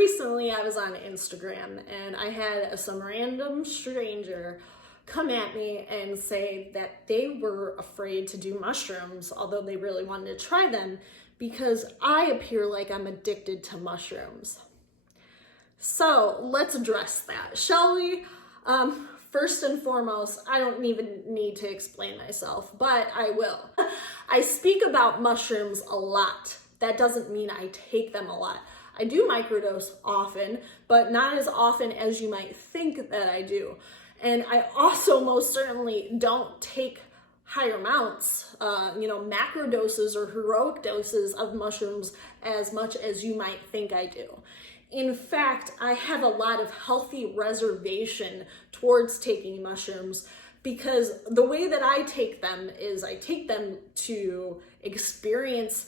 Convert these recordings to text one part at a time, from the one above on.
Recently, I was on Instagram and I had some random stranger come at me and say that they were afraid to do mushrooms, although they really wanted to try them, because I appear like I'm addicted to mushrooms. So let's address that, shall we? First and foremost, I don't even need to explain myself, but I will. I speak about mushrooms a lot. That doesn't mean I take them a lot. I do microdose often, but not as often as you might think that I do. And I also most certainly don't take higher amounts, macro doses or heroic doses of mushrooms as much as you might think I do. In fact, I have a lot of healthy reservation towards taking mushrooms because the way that I take them is I take them to experience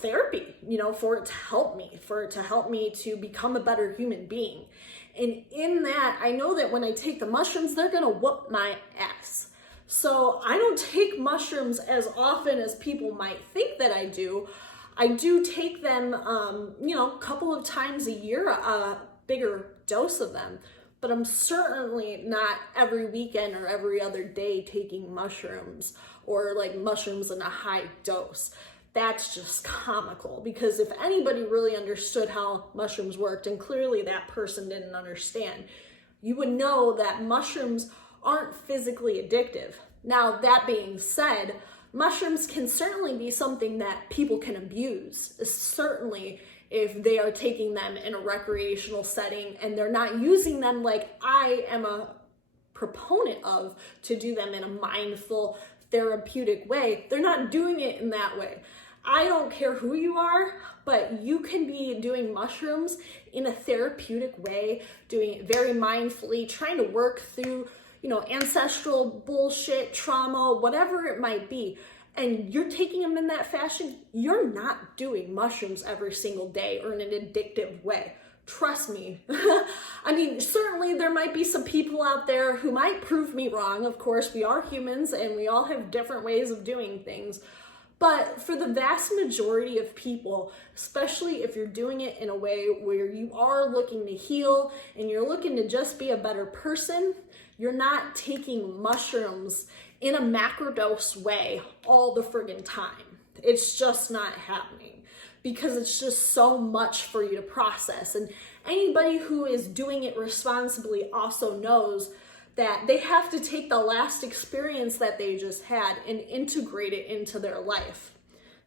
therapy, for it to help me to become a better human being. And in that, I know that when I take the mushrooms, they're gonna whoop my ass. So I don't take mushrooms as often as people might think that I do. I do take them, a couple of times a year, a bigger dose of them, but I'm certainly not every weekend or every other day taking mushrooms or like mushrooms in a high dose. That's just comical, because if anybody really understood how mushrooms worked, and clearly that person didn't understand, you would know that mushrooms aren't physically addictive. Now, that being said, mushrooms can certainly be something that people can abuse, certainly if they are taking them in a recreational setting and they're not using them like I am a proponent of, to do them in a mindful, therapeutic way. They're not doing it in that way. I don't care who you are, but you can be doing mushrooms in a therapeutic way, doing it very mindfully, trying to work through, ancestral bullshit, trauma, whatever it might be. And you're taking them in that fashion, you're not doing mushrooms every single day or in an addictive way. Trust me. I mean, certainly there might be some people out there who might prove me wrong. Of course, we are humans and we all have different ways of doing things. But for the vast majority of people, especially if you're doing it in a way where you are looking to heal and you're looking to just be a better person, you're not taking mushrooms in a macrodose way all the friggin' time. It's just not happening because it's just so much for you to process. And anybody who is doing it responsibly also knows that they have to take the last experience that they just had and integrate it into their life.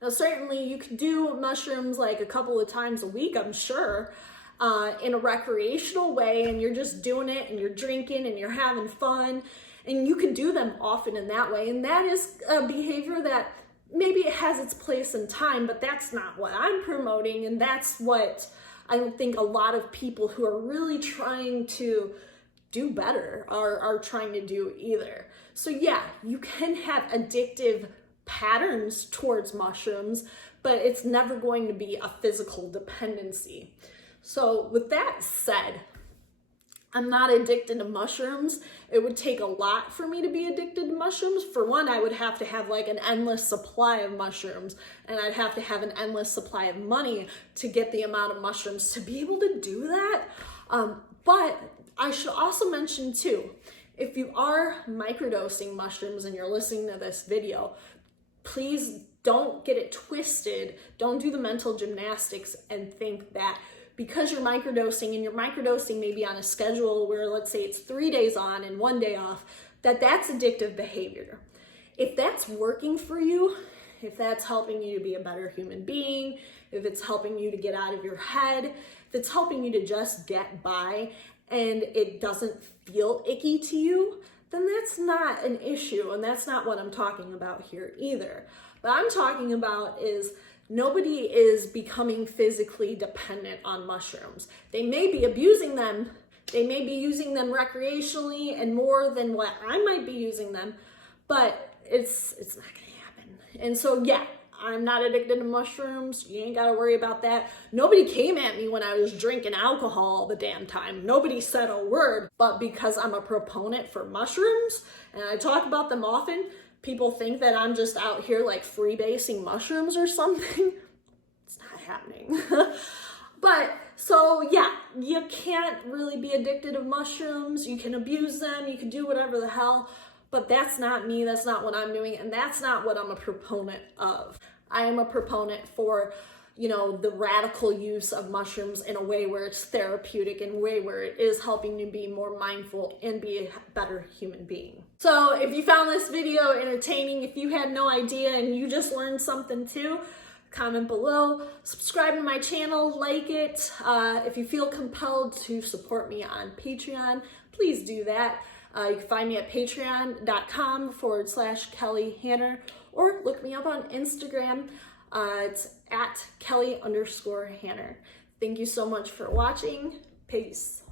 Now, certainly you can do mushrooms like a couple of times a week, I'm sure, in a recreational way, and you're just doing it and you're drinking and you're having fun, and you can do them often in that way. And that is a behavior that maybe it has its place in time, but that's not what I'm promoting, and that's what I don't think a lot of people who are really trying to do better are trying to do either. So yeah, you can have addictive patterns towards mushrooms, but it's never going to be a physical dependency. So with that said, I'm not addicted to mushrooms. It would take a lot for me to be addicted to mushrooms. For one, I would have to have like an endless supply of mushrooms, and I'd have to have an endless supply of money to get the amount of mushrooms to be able to do that. But I should also mention too, if you are microdosing mushrooms and you're listening to this video, please don't get it twisted. Don't do the mental gymnastics and think that because you're microdosing, and you're microdosing maybe on a schedule where, let's say it's 3 days on and 1 day off, that's addictive behavior. If that's working for you, if that's helping you to be a better human being, if it's helping you to get out of your head, if it's helping you to just get by and it doesn't feel icky to you, then that's not an issue, and that's not what I'm talking about here either. What I'm talking about is nobody is becoming physically dependent on mushrooms. They may be abusing them, they may be using them recreationally and more than what I might be using them, but it's not gonna happen. And so yeah, I'm not addicted to mushrooms. You ain't got to worry about that. Nobody came at me when I was drinking alcohol all the damn time. Nobody said a word. But because I'm a proponent for mushrooms and I talk about them often, people think that I'm just out here like freebasing mushrooms or something. It's not happening. But so yeah, you can't really be addicted to mushrooms. You can abuse them, you can do whatever the hell, but that's not me, that's not what I'm doing, and that's not what I'm a proponent of. I am a proponent for, you know, the radical use of mushrooms in a way where it's therapeutic, in a way where it is helping you be more mindful and be a better human being. So if you found this video entertaining, if you had no idea and you just learned something too, comment below, subscribe to my channel, like it. If you feel compelled to support me on Patreon, please do that. You can find me at patreon.com/Kelly Hanner, or look me up on Instagram. It's at Kelly_Hanner. Thank you so much for watching. Peace.